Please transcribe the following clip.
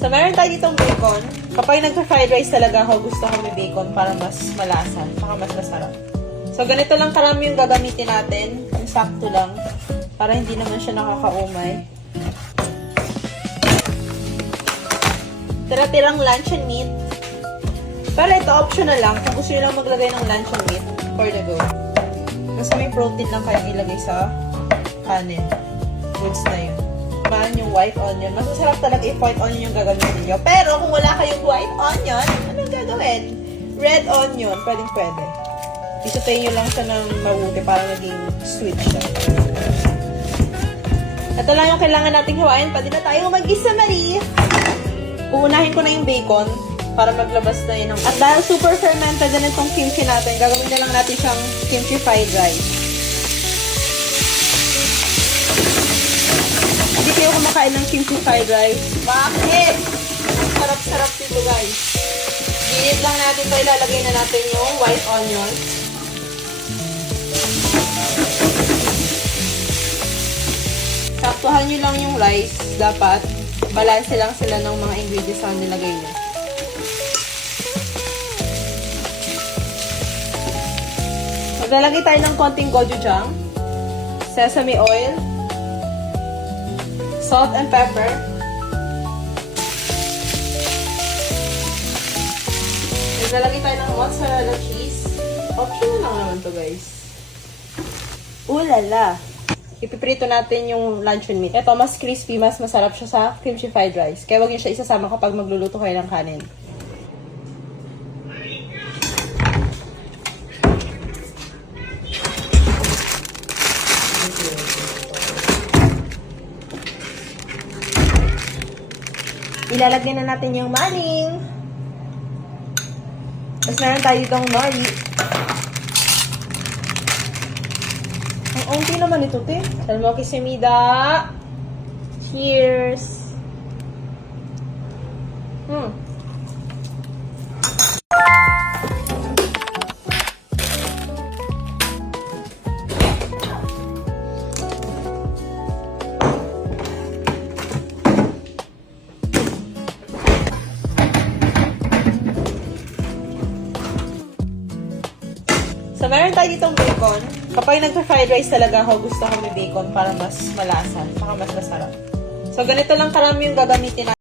So, meron tayo ditong bacon. Kapag nagpa-fried rice talaga ako, gusto ko may bacon para mas malasa, saka mas masarap. So, ganito lang karami yung gagamitin natin. Yung sakto lang. Para hindi naman siya nakakaumay. Tira-tirang luncheon meat. Pero ito, optional lang. Kung gusto nyo lang maglagay ng luncheon meat, for the go. Kasi may protein lang kayong ilagay sa kanin. Goods na yun. Man, yung white onion. Mas masarap talaga if white onion yung gagamitin nyo. Pero kung wala kayong white onion, anong gagawin? Red onion. Pwede. Isutayin nyo lang siya ng mabuti para maging sweet siya. Ito lang yung kailangan nating hawain. Pwede na tayo mag-isa, Marie. Uunahin ko na yung bacon para maglabas na yun. At dahil super fermented na itong kimchi natin, gagawin na lang natin siyang kimchi fried rice. Hindi kayo kumakain ng kimchi fried rice. Bakit? Sarap-sarap dito, guys. Ginit lang natin ito. Ilalagay na natin yung white onion. Saktuhan nyo lang yung rice. Dapat, balanse lang sila ng mga ingredients na nilagay nyo. Maglalagay tayo ng konting gochujang, sesame oil, salt and pepper, maglalagay tayo ng mozzarella cheese. Optional lang naman to, guys. Ulala! Ipiprito natin yung luncheon meat. Ito, mas crispy, mas masarap siya sa kimchi fried rice. Kaya wag niyo siya isasama kapag magluluto kayo ng kanin. Ilalagay na natin yung maning. Tapos meron tayo ditong nori. Ang unti naman ito, te. Salmoki semida. Cheers! So, meron tayo ditong bacon. Kapag nagpa-fried rice talaga ako, gusto ko may bacon para mas malasa, saka mas masarap. So, ganito lang karami yung gagamitin natin.